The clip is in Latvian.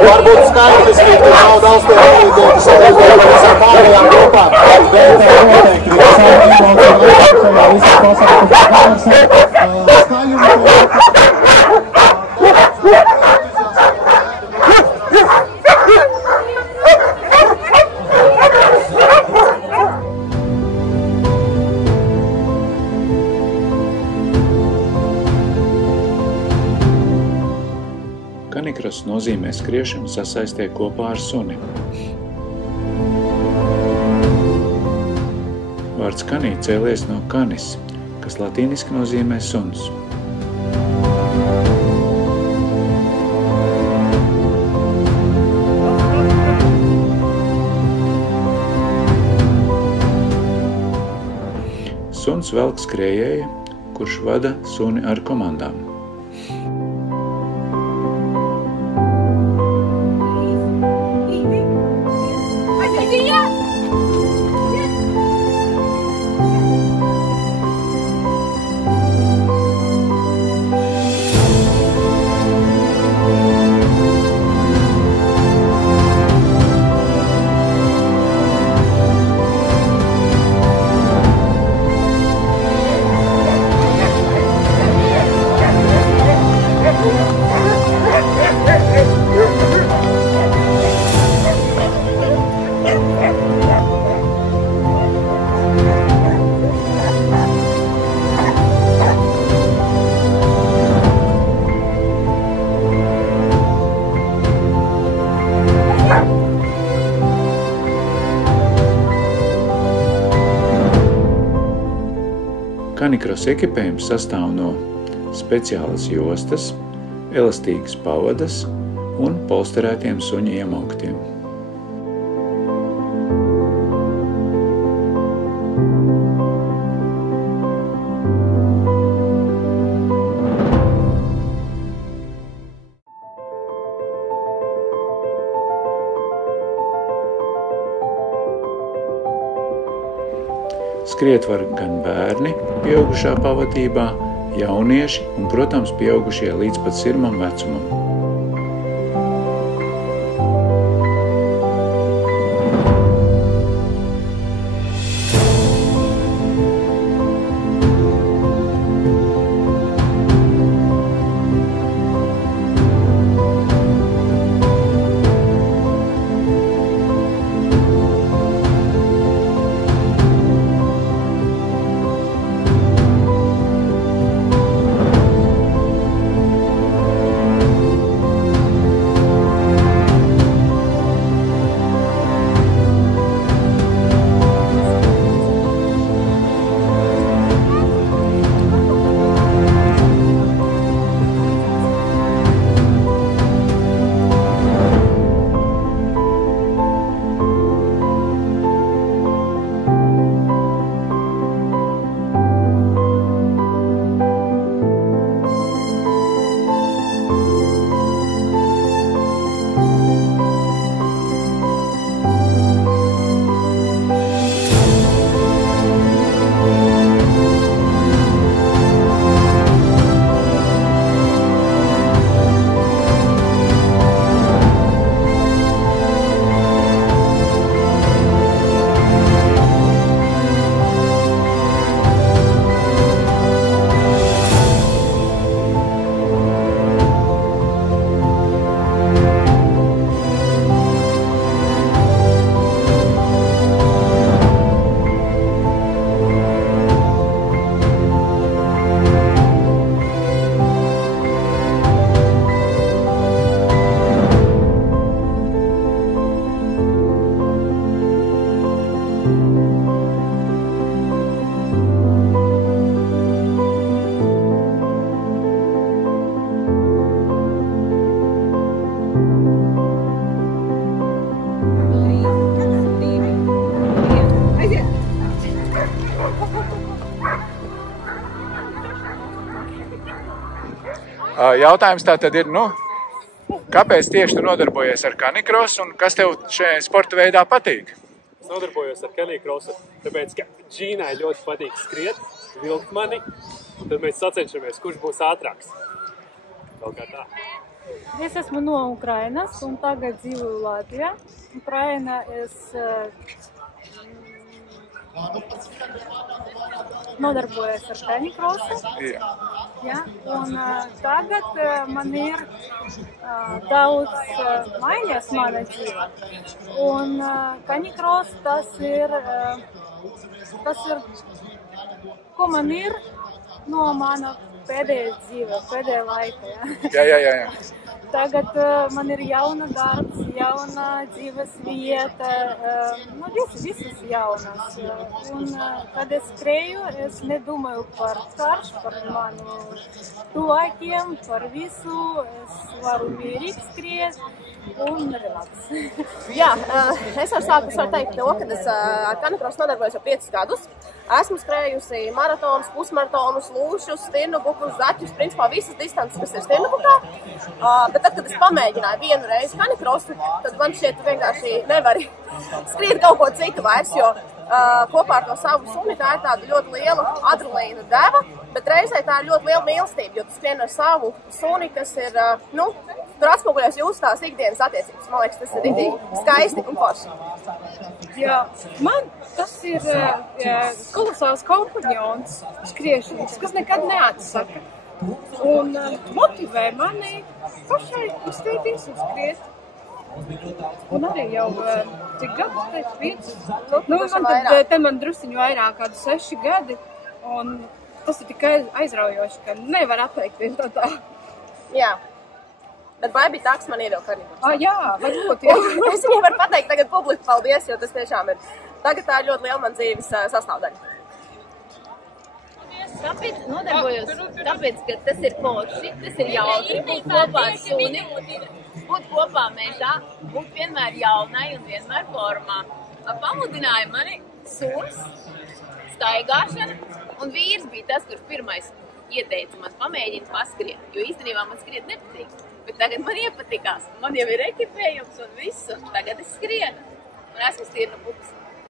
Varbūt skaitliski nav daudz to atbildības sadarbības ar pārējām grupām, bet noteikti Kanikross nozīmē skriešanu sasaistē kopā ar suni. Vārds kanī cēlies no canis, kas latīniski nozīmē suns. Suns velk skrējēja, kurš vada suni ar komandām. Kanikross ekipējums sastāv no speciālas jostas, elastīgas pavadas un polsterētiem suņa iemauktiem. Skriet var gan bērni pieaugušā pavadībā, jaunieši un, protams, pieaugušie līdz pat sirmam vecumam. Jautājums tātad ir, kāpēc tieši tu nodarbojies ar kanikrosu un kas tev šajā sporta veidā patīk? nodarbojos ar canicrossu, tāpēc, ka Džīnai ļoti patīk skriet, vilkt mani, un tad mēs sacenšamies, kurš būs ātrāks. Kaut kā tā. Es esmu no Ukrainas un tagad dzīvoju Latvijā. Ukraina es nodarbojos ar canicrossu. Ja? Un tagad man ir daudz maiņas mana dzīve. Un canicross tas ir, ko man ir no mana pēdējā dzīve, pēdējā laika. Ja? Jā. Tagad man ir jauna darbs, jauna dzīves vieta, visas jaunas. Un, kad es skrēju, es nedomāju par karšu, par manu tuvākiem, par visu. Es varu mierīgi skriet un relaks. Jā, es varu teikt to, ka es ar canicrossu nodarbojos jau 5 gadus. Esmu skrējusi maratonus, pusmaratonus, lūšus, stirnubukus, zaķus, principā visas distances, kas ir stirnubukā. Bet tad, kad es pamēģināju vienu reizi canicrossu, tad man šķiet vienkārši nevari skriet kaut ko citu vairs, jo kopā ar to savu suni tā ir tāda ļoti liela adrenalīna deva, bet reizē tā ir ļoti liela mīlestība, jo tu skrien ar savu suni, kas ir, tur atspoguļos jūsu tās ikdienas attiecības. Man liekas, tas ir rītīgi skaisti un forši. Jā, man tas ir kolosāls kompanjons skriešanas, kas nekad neatsaka. Un motivē mani pašai izteikties un skriet. Un arī jau cik gadus, 5? Te man drusciņu vairāk kādu 6 gadi. Un tas ir tikai aizraujoši, ka nevar atteikties no tā. Jā. Bet vai bija tā, kas man ievilka arī? Jā, varbūt. Es viņai varu pateikt tagad publiku paldies, jo tas tiešām ir. Tagad tā ir ļoti liela man dzīves sastāvdaļa. Kāpēc nodarbojos? Tāpēc, ka tas ir forši, tas ir jautri, būt kopā ar suni, būt kopā mežā, būt vienmēr jaunai un vienmēr formā. Pamudināja mani suns, staigāšana, un vīrs bija tas, kurš pirmais ieteica man pamēģināt paskriet, jo īstenībā man skriet nepatīk. Bet tagad man iepatikās, man jau ir ekipējums un viss, un tagad es skrienu, un esmu stirnubuks.